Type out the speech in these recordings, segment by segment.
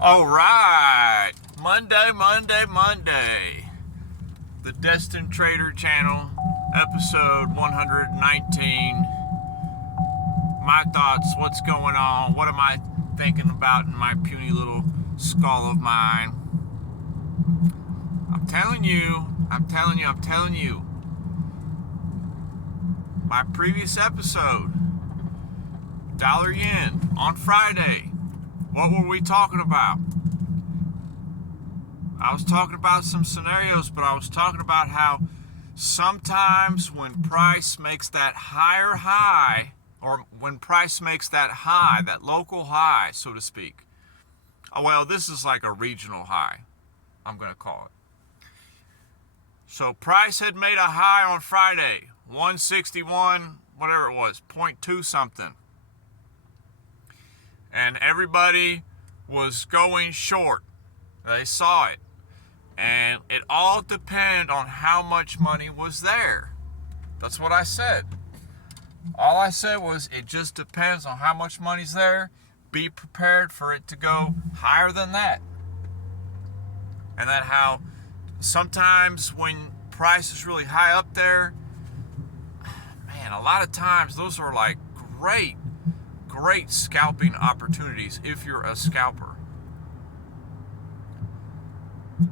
All right, Monday. The Destined Trader Channel, episode 119. My thoughts, what's going on, what am I thinking about in my puny little skull of mine. I'm telling you. My previous episode, dollar yen on Friday. What were we talking about? I was talking about some scenarios, but I was talking about how sometimes when price makes that higher high, or when price makes that high, that local high, so to speak. Well, this is like a regional high, I'm going to call it. So price had made a high on Friday, 161, whatever it was, 0.2 something. And everybody was going short. They saw it. And it all depended on how much money was there. That's what I said. All I said was it just depends on how much money's there. Be prepared for it to go higher than that. And that how sometimes when price is really high up there, man, a lot of times those are like great scalping opportunities if you're a scalper,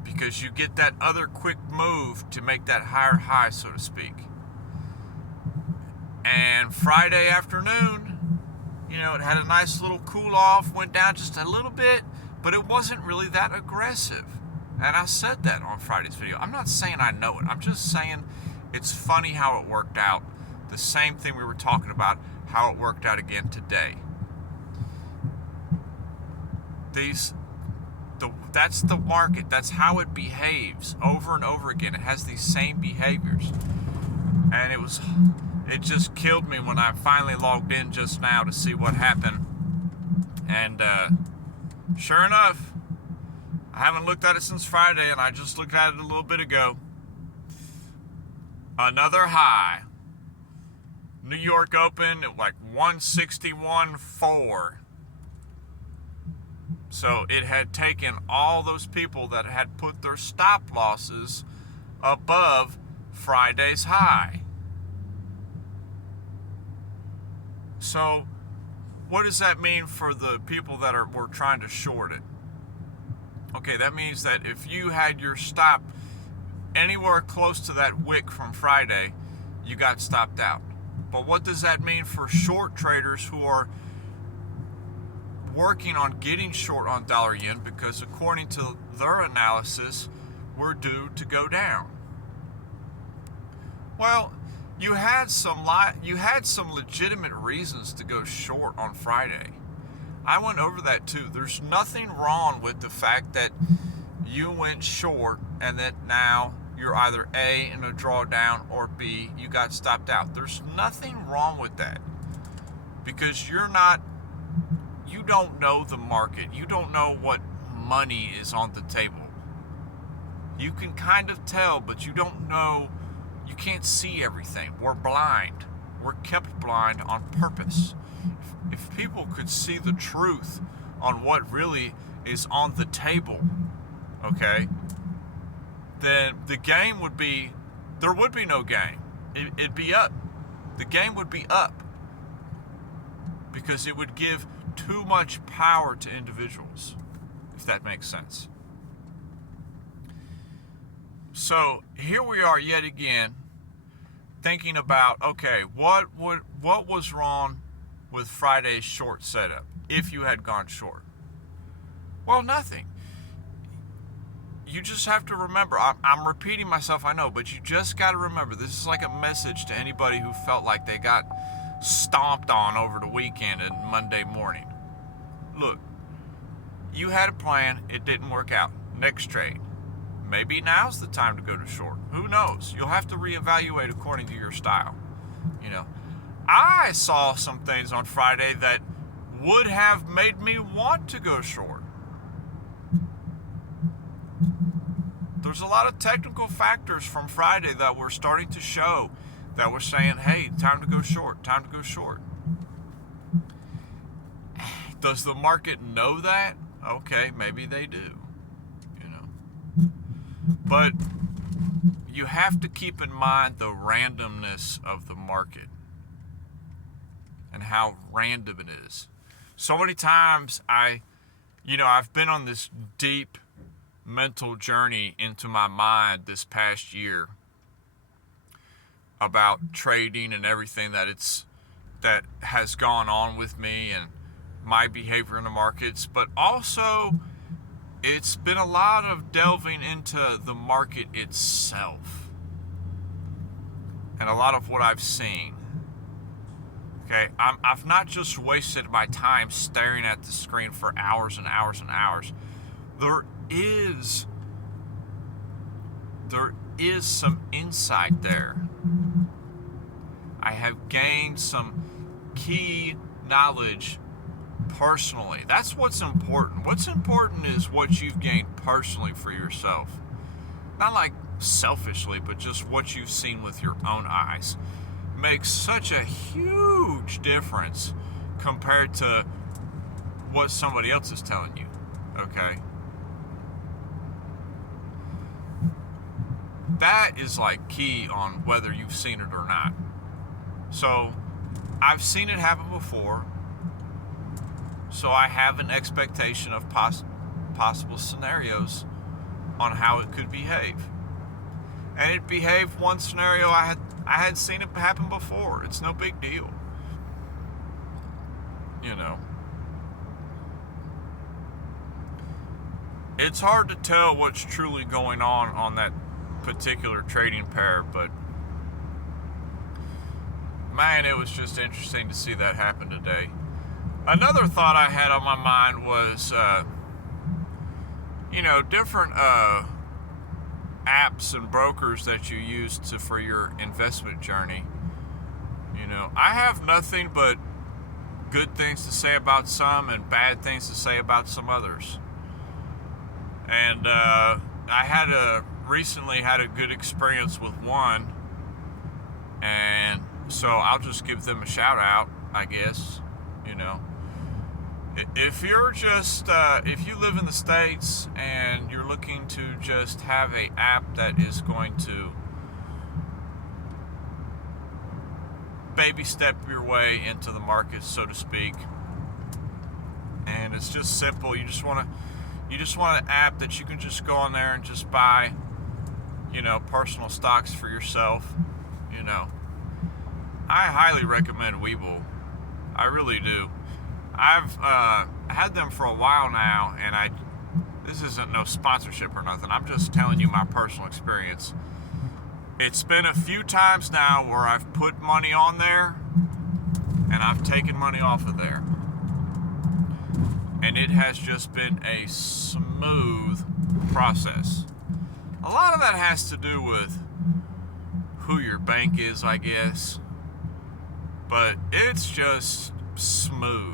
because you get that other quick move to make that higher high, so to speak. And Friday afternoon, it had a nice little cool off, went down just a little bit, but it wasn't really that aggressive. And I said that on Friday's video. I'm not saying I know it, I'm just saying it's funny how it worked out. The same thing we were talking about, how it worked out again today. That's the market. That's how it behaves over and over again. It has these same behaviors. And it just killed me when I finally logged in just now to see what happened. And sure enough, I haven't looked at it since Friday, and I just looked at it a little bit ago. Another high. New York Open at like 161.4. So it had taken all those people that had put their stop losses above Friday's high. So what does that mean for the people that were trying to short it? Okay, that means that if you had your stop anywhere close to that wick from Friday, you got stopped out. But what does that mean for short traders who are working on getting short on dollar yen, because according to their analysis, we're due to go down? Well, you had some legitimate reasons to go short on Friday. I went over that too. There's nothing wrong with the fact that you went short and that now you're either A, in a drawdown, or B, you got stopped out. There's nothing wrong with that, because you don't know the market. You don't know what money is on the table. You can kind of tell, but you don't know. You can't see everything. We're blind. We're kept blind on purpose. If people could see the truth on what really is on the table, okay, then the game would be, there would be no game. It'd be up. The game would be up, because it would give too much power to individuals, if that makes sense. So here we are yet again thinking about, okay, what was wrong with Friday's short setup if you had gone short? Well, nothing. You just have to remember, I'm repeating myself, I know, but you just got to remember, this is like a message to anybody who felt like they got stomped on over the weekend and Monday morning. Look, you had a plan, it didn't work out. Next trade. Maybe now's the time to go to short. Who knows? You'll have to reevaluate according to your style. I saw some things on Friday that would have made me want to go short. There's a lot of technical factors from Friday that were starting to show that were saying, hey, time to go short, Does the market know that? Okay, maybe they do, you know. But you have to keep in mind the randomness of the market and how random it is. So many times I've been on this deep mental journey into my mind this past year about trading and everything that has gone on with me and my behavior in the markets, but also it's been a lot of delving into the market itself and a lot of what I've seen. Okay, I've not just wasted my time staring at the screen for hours and hours and hours. There is some insight there. I have gained some key knowledge personally. That's what's important. What's important is what you've gained personally for yourself. Not like selfishly, but just what you've seen with your own eyes. Makes such a huge difference compared to what somebody else is telling you. Okay? That is like key on whether you've seen it or not. So, I've seen it happen before. So I have an expectation of possible scenarios on how it could behave. And it behaved one scenario I had seen it happen before. It's no big deal. You know. It's hard to tell what's truly going on that particular trading pair, but man, it was just interesting to see that happen today. Another thought I had on my mind was, different apps and brokers that you use for your investment journey. I have nothing but good things to say about some and bad things to say about some others. And I recently had a good experience with one, and so I'll just give them a shout out, I guess. If you're if you live in the States and you're looking to just have a app that is going to baby step your way into the market, so to speak, and it's just simple. You just want an app that you can just go on there and just buy, personal stocks for yourself. I highly recommend Webull. I really do. I've had them for a while now, and this isn't no sponsorship or nothing. I'm just telling you my personal experience. It's been a few times now where I've put money on there, and I've taken money off of there. And it has just been a smooth process. A lot of that has to do with who your bank is, I guess. But it's just smooth,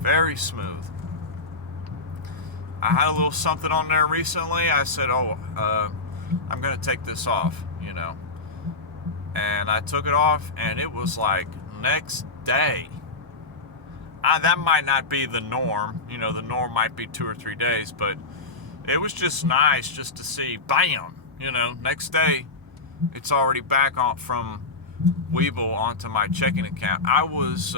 very smooth. I had a little something on there recently. I said, I'm going to take this off, and I took it off, and it was like next day. That might not be the norm. The norm might be 2 or 3 days, but it was just nice just to see, bam, next day it's already back on from Webull onto my checking account. I was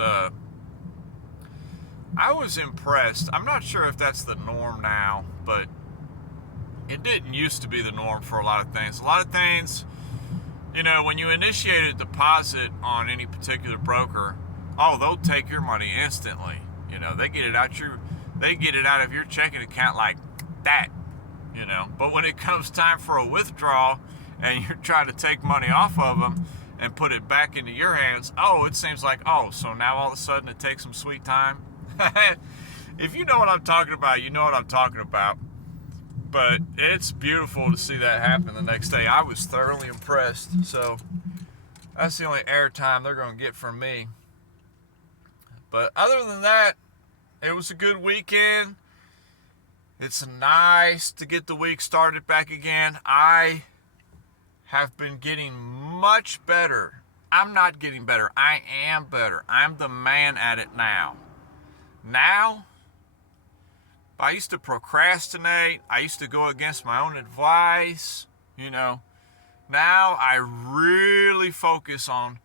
impressed. I'm not sure if that's the norm now, but it didn't used to be the norm for a lot of things. A lot of things, when you initiate a deposit on any particular broker, they'll take your money instantly. They get it out of your checking account like that. But when it comes time for a withdrawal and you're trying to take money off of them and put it back into your hands, it seems like, so now all of a sudden it takes some sweet time. If you know what I'm talking about, you know what I'm talking about. But it's beautiful to see that happen the next day. I was thoroughly impressed. So that's the only airtime they're going to get from me. But other than that, it was a good weekend. It's nice to get the week started back again. I have been getting much better. I'm not getting better. I am better. I'm the man at it now. Now, I used to procrastinate. I used to go against my own advice, Now I really focus on,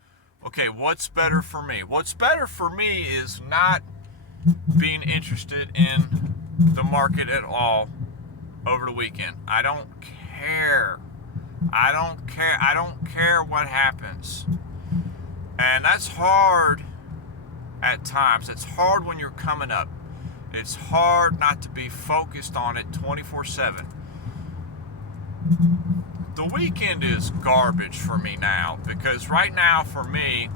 okay, what's better for me? What's better for me is not being interested in the market at all over the weekend. I don't care. I don't care what happens. And that's hard at times. It's hard when you're coming up. It's hard not to be focused on it 24/7. The weekend is garbage for me now, because right now for me,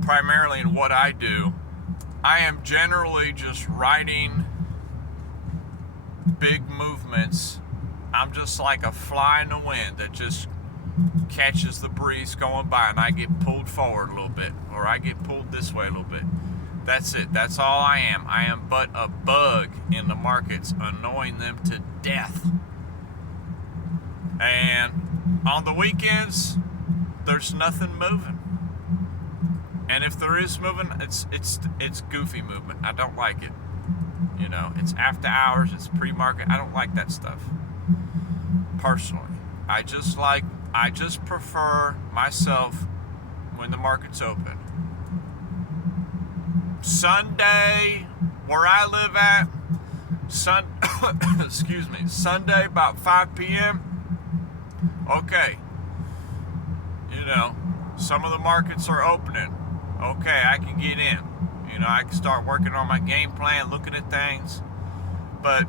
primarily in what I do, I am generally just riding big movements. I'm just like a fly in the wind that just catches the breeze going by, and I get pulled forward a little bit, or I get pulled this way a little bit. That's it. That's all I am. I am but a bug in the markets, annoying them to death. And on the weekends, there's nothing moving. And if there is moving, it's goofy movement. I don't like it. It's after hours, it's pre-market. I don't like that stuff. Personally, I just prefer myself when the market's open. Sunday, where I live at, Sunday about 5 p.m. Okay, some of the markets are opening. Okay, I can get in. I can start working on my game plan, looking at things. But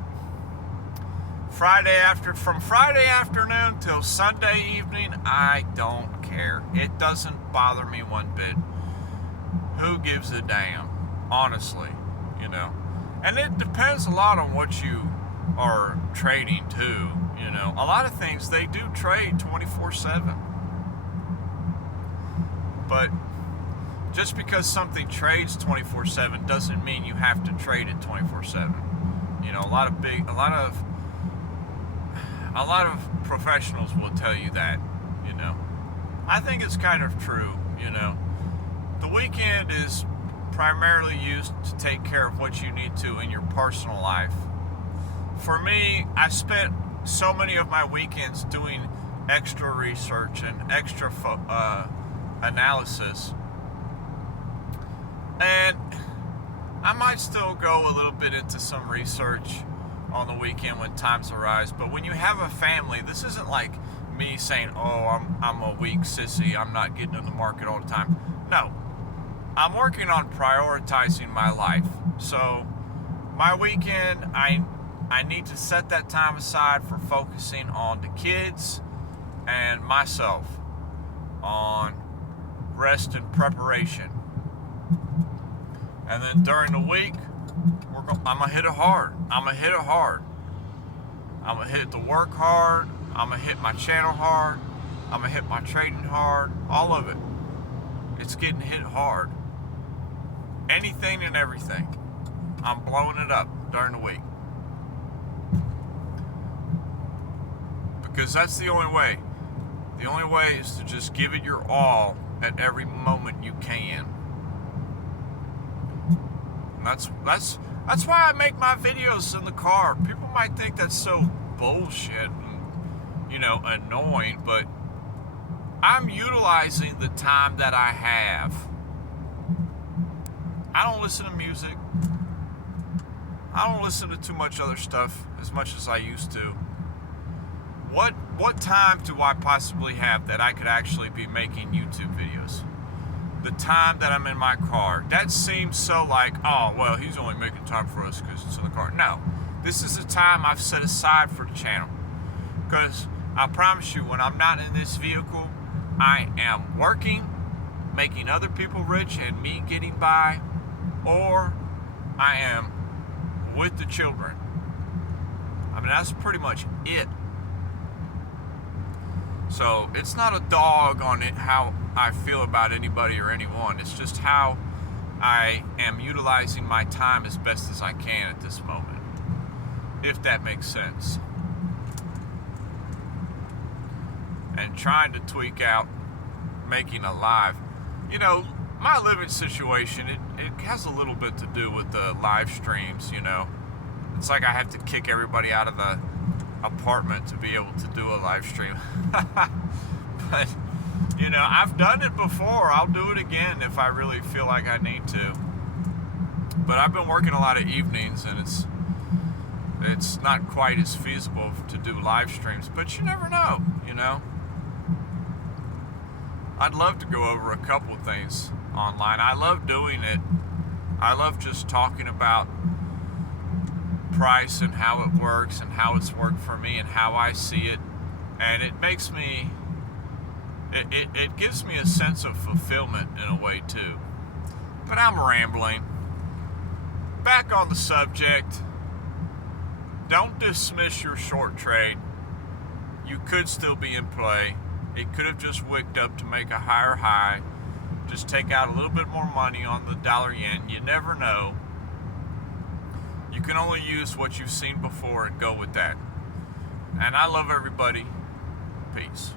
from Friday afternoon till Sunday evening, I don't care. It doesn't bother me one bit. Who gives a damn? Honestly, And it depends a lot on what you are trading too. A lot of things, they do trade 24/7. But just because something trades 24/7 doesn't mean you have to trade it 24/7. A lot of professionals will tell you that. I think it's kind of true. The weekend is primarily used to take care of what you need to in your personal life. For me, I spent so many of my weekends doing extra research and extra analysis. And I might still go a little bit into some research on the weekend when times arise. But when you have a family, this isn't like me saying, oh, I'm a weak sissy, I'm not getting in the market all the time. No, I'm working on prioritizing my life. So my weekend, I need to set that time aside for focusing on the kids and myself, on rest and preparation. And then during the week, I'm going to hit it hard. I'm going to hit the work hard. I'm going to hit my channel hard. I'm going to hit my trading hard. All of it. It's getting hit hard. Anything and everything. I'm blowing it up during the week. Because that's the only way. The only way is to just give it your all at every moment you can. And that's why I make my videos in the car. People might think that's so bullshit and, annoying, but I'm utilizing the time that I have. I don't listen to music. I don't listen to too much other stuff as much as I used to. What time do I possibly have that I could actually be making YouTube videos? The time that I'm in my car. That seems so like, oh, well, he's only making time for us because it's in the car. No, this is the time I've set aside for the channel. Because I promise you, when I'm not in this vehicle, I am working, making other people rich and me getting by, or I am with the children. I mean, that's pretty much it. So it's not a dog on it how I feel about anybody or anyone. It's just how I am utilizing my time as best as I can at this moment, if that makes sense. And trying to tweak out making a live. my living situation, it has a little bit to do with the live streams, you know. It's like I have to kick everybody out of the apartment to be able to do a live stream. But, you know, I've done it before. I'll do it again if I really feel like I need to. But I've been working a lot of evenings, and it's not quite as feasible to do live streams. But you never know, you know. I'd love to go over a couple of things online. I love doing it. I love just talking about price and how it works and how it's worked for me and how I see it. And it makes me, it gives me a sense of fulfillment in a way too. But I'm rambling. Back on the subject, don't dismiss your short trade. You could still be in play. It could have just wicked up to make a higher high. Just take out a little bit more money on the dollar yen. You never know. You can only use what you've seen before and go with that. And I love everybody. Peace.